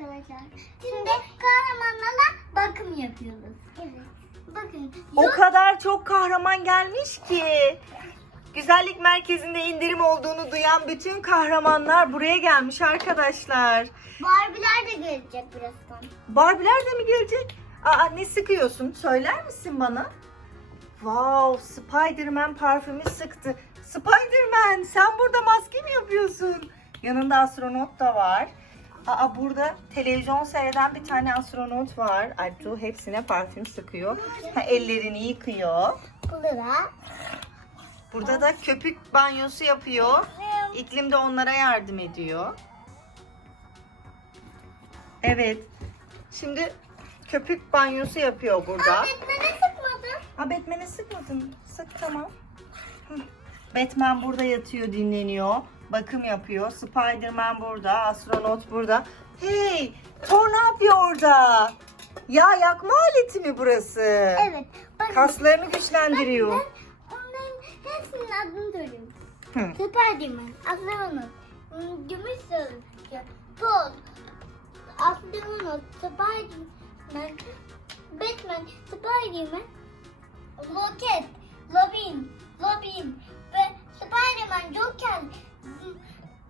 arkadaşlar. Şimdi kahramanlarla bakım yapıyoruz. Evet. Bakın. O yok- kadar çok kahraman gelmiş ki. Güzellik merkezinde indirim olduğunu duyan bütün kahramanlar buraya gelmiş arkadaşlar. Barbie'ler de gelecek birazdan. Barbie'ler de mi gelecek? Aa ne sıkıyorsun? Söyler misin bana? Wow, Spider-Man parfümü sıktı. Spider-Man sen burada maske mi yapıyorsun? Yanında astronot da var. Aa burada televizyon seyreden bir tane astronot var. Artu hepsine parfüm sıkıyor. Ha, ellerini yıkıyor. Burada. Burada da köpük banyosu yapıyor. İklim de onlara yardım ediyor. Evet. Şimdi köpük banyosu yapıyor burada. Batman'e sıkmadım. Ha Batman'e sıkmadın. Sık tamam. Batman burada yatıyor, dinleniyor. Bakım yapıyor. Spider-Man burada, astronot burada. Hey! Thor ne yapıyor orada? Ya yakma aleti mi burası? Evet. Bakın. Kaslarını güçlendiriyor. Ben onların hepsinin adını söyleyeyim. Hı. Spiderman, Astronot, Gümüş Sözcü, Thor, Astronot, Spiderman, Batman, Spiderman, Rocket, Robin, Robin ve Spiderman, Joker, hmm,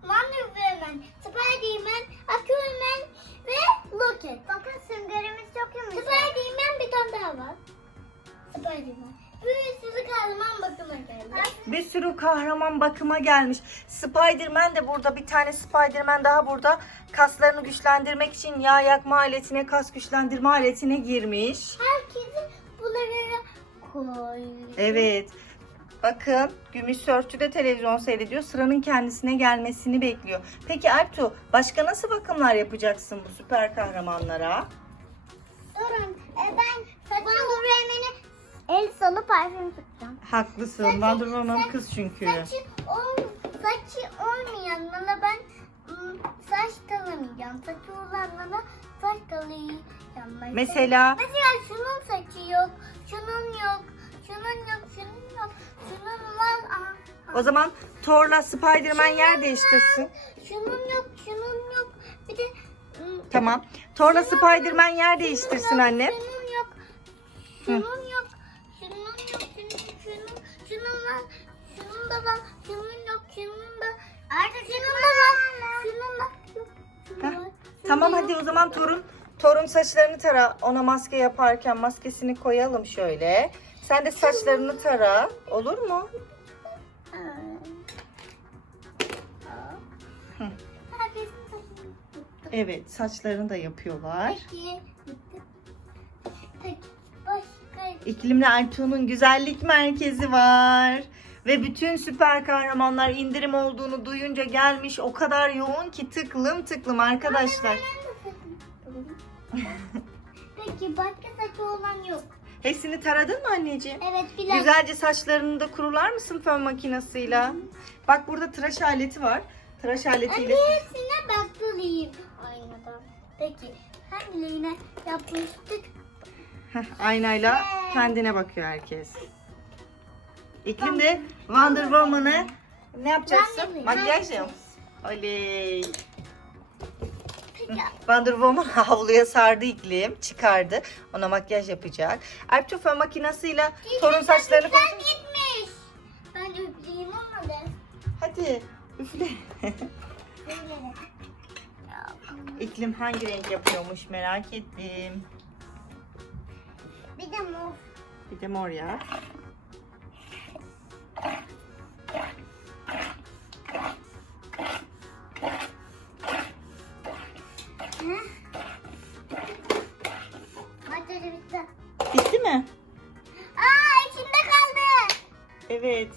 Wonder Woman, Spiderman, Aquaman ve Rocket. Bakın süngerimiz çok yumuşak. Spiderman bir tane daha var. Spiderman. Bir sürü kahraman bakıma geldi. Bir sürü kahraman bakıma gelmiş. Spider-Man de burada. Bir tane Spider-Man daha burada. Kaslarını güçlendirmek için yağ yakma aletine, kas güçlendirme aletine girmiş. Herkesi buralara koy. Evet. Bakın Gümüş Sörtü de televizyon seyrediyor. Sıranın kendisine gelmesini bekliyor. Peki Alptu başka nasıl bakımlar yapacaksın bu süper kahramanlara? Durun. E ben Wonder Woman'e el salı parfüm sıkacağım. Haklısın. Wonder Woman kız çünkü. Saçı, ol, saçı olmayanlara ben ım, saç kalamayacağım. Saçı olanlara saç kalayacağım. Mesela. Mesela şunun saçı yok, şunun o zaman Thor'la Spider-Man yer değiştirsin. Şunun yok, şunun yok. Bir de Tamam. Thor'la Spider-Man yer değiştirsin annem. Şunun yok, şunun yok, şunun yok, şunun, şunun, şunun var, şunun da var, şunun yok, şunun da. Artık şunun da var, şunun da şunun var. Tamam şunun hadi yok. o zaman Thor'un Thor'un saçlarını tara. Ona maske yaparken maskesini koyalım şöyle. Sen de saçlarını tara. Olur mu? Evet saçlarını da yapıyorlar. Peki. Peki, başka İklimli Artu'nun güzellik merkezi var. Ve bütün süper kahramanlar indirim olduğunu duyunca gelmiş. O kadar yoğun ki tıklım tıklım arkadaşlar. Peki başka saçı olan yok. Hepsini taradın mı anneciğim? Evet biraz. Güzelce saçlarını da kurular mısın fön makinesiyle? Bak burada tıraş aleti var. Tıraş aletiyle. Anne hepsine baktırayım aynada. Peki hangilerine yapmıştık? Heh, Aynayla kendine bakıyor herkes. İklim de Wonder Woman'ı ne yapacaksın? De- Makyaj yap. Oley. Wonder Woman havluya sardı iklim. Çıkardı. Ona makyaj yapacak. Alptu fön makinesiyle torun saçlarını Güzel gitmiş. Ben üfleyeyim olmadı. Hadi üfle. İklim hangi renk yapıyormuş merak ettim. Bir de mor. Bir de mor ya. Bitti. Bitti mi? Aa içinde kaldı. Evet.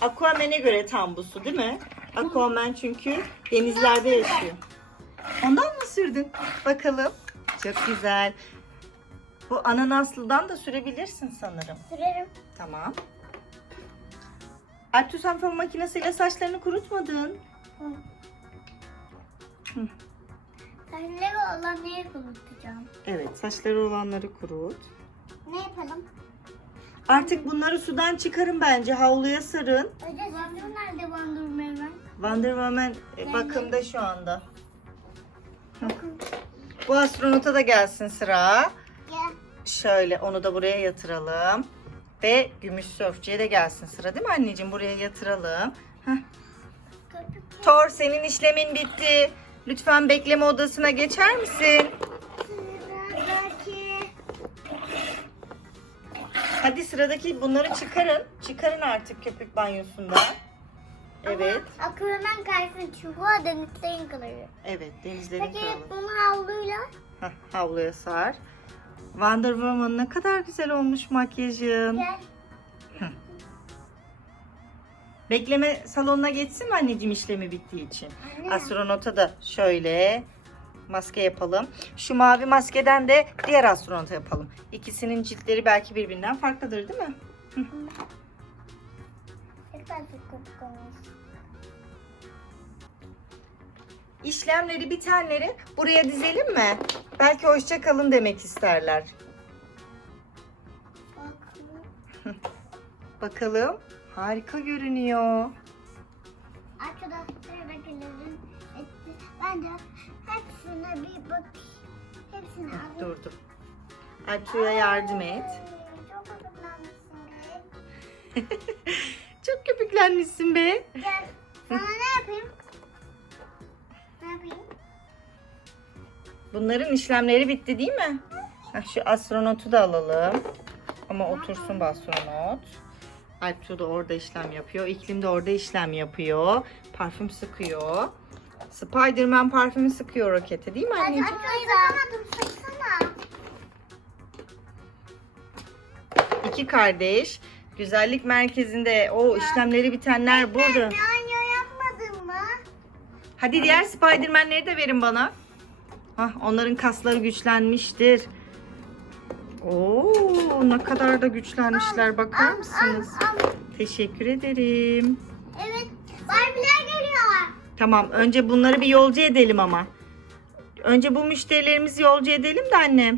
Aquaman'e göre tam bu su değil mi? Aquaman çünkü denizlerde yaşıyor. Ondan mı sürdün? Bakalım. Çok güzel. Bu ananaslıdan da sürebilirsin sanırım. Sürerim. Tamam. Alptu sen fön makinesiyle saçlarını kurutmadın. Saçları olan neye kurutacağım? Evet saçları olanları kurut. Ne yapalım? Artık bunları sudan çıkarın bence. Havluya sarın. Wonder nerede Wonder Woman? Wonder Woman e, bakımda şu anda. Bu astronota da gelsin sıra. Gel. Şöyle onu da buraya yatıralım. Ve gümüş sörfçüye de gelsin sıra değil mi anneciğim? Buraya yatıralım. Heh. Thor senin işlemin bitti. Lütfen bekleme odasına geçer misin? sıradaki. Hadi sıradaki bunları çıkarın. Çıkarın artık köpük banyosundan. Evet. Akılından kaysın çünkü o denizlerin kalıyor. Evet denizlerin Peki kralı. bunu havluyla Heh, havluya sar. Wonder Woman ne kadar güzel olmuş makyajın. gel. Bekleme salonuna geçsin mi anneciğim işlemi bittiği için? Anne. Astronota da şöyle maske yapalım. Şu mavi maskeden de diğer astronota yapalım. İkisinin ciltleri belki birbirinden farklıdır değil mi? Ne İşlemleri bitenleri buraya dizelim mi? Belki hoşça kalın demek isterler. Bak. Bakalım. Harika görünüyor. Arkadaşlar bakıyorum. Ben de hepsine bir bak. Hepsine alayım. Dur dur. Altuğ'a yardım et. Çok. Çok köpüklenmişsin be. Gel. Sana ne yapayım? Ne yapayım? Bunların işlemleri bitti değil mi? Heh, şu astronotu da alalım. Ama otursun bu astronot. Alptu da orada işlem yapıyor. İklim de orada işlem yapıyor. Parfüm sıkıyor. Spiderman parfümü sıkıyor rokete değil mi Hadi anneciğim? açmayı bakamadım. Sıksana. İki kardeş. Güzellik merkezinde o işlemleri bitenler burada. Banyo yapmadın mı? Hadi diğer Spiderman'leri de verin bana. Hah, onların kasları güçlenmiştir. Oo, ne kadar da güçlenmişler bakar mısınız? Teşekkür ederim. Evet. Barbie'ler geliyorlar. Tamam, önce bunları bir yolcu edelim ama. Önce bu müşterilerimizi yolcu edelim de annem.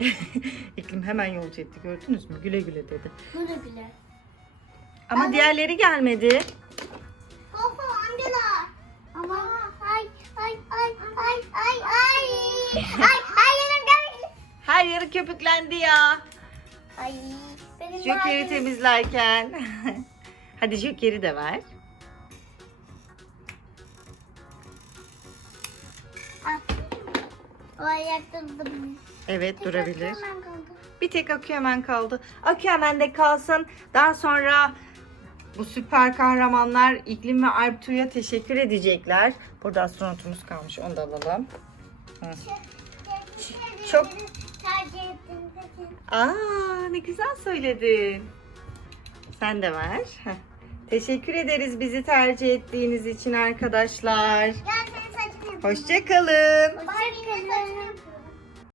İklim hemen yolcu etti gördünüz mü? Güle güle dedi. Güle güle. Ama diğerleri gelmedi. Koko amcalar. Ama ay ay ay ay ay ay. Ay ay yerim gelmiş. Her yeri köpüklendi ya. Ay benim Joker'i temizlerken. Hadi Joker'i de ver. O ayakta durdu. Evet durabilir. Hemen kaldı. Bir tek Akü hemen kaldı. Akü hemen de kalsın. Daha sonra bu süper kahramanlar İklim ve Alptu'ya teşekkür edecekler. Burada astronotumuz kalmış. Onu da alalım. Çok- ettiğiniz için. Aa ne güzel söyledin. Sen de ver. Heh. Teşekkür ederiz bizi tercih ettiğiniz için arkadaşlar. Hoşçakalın.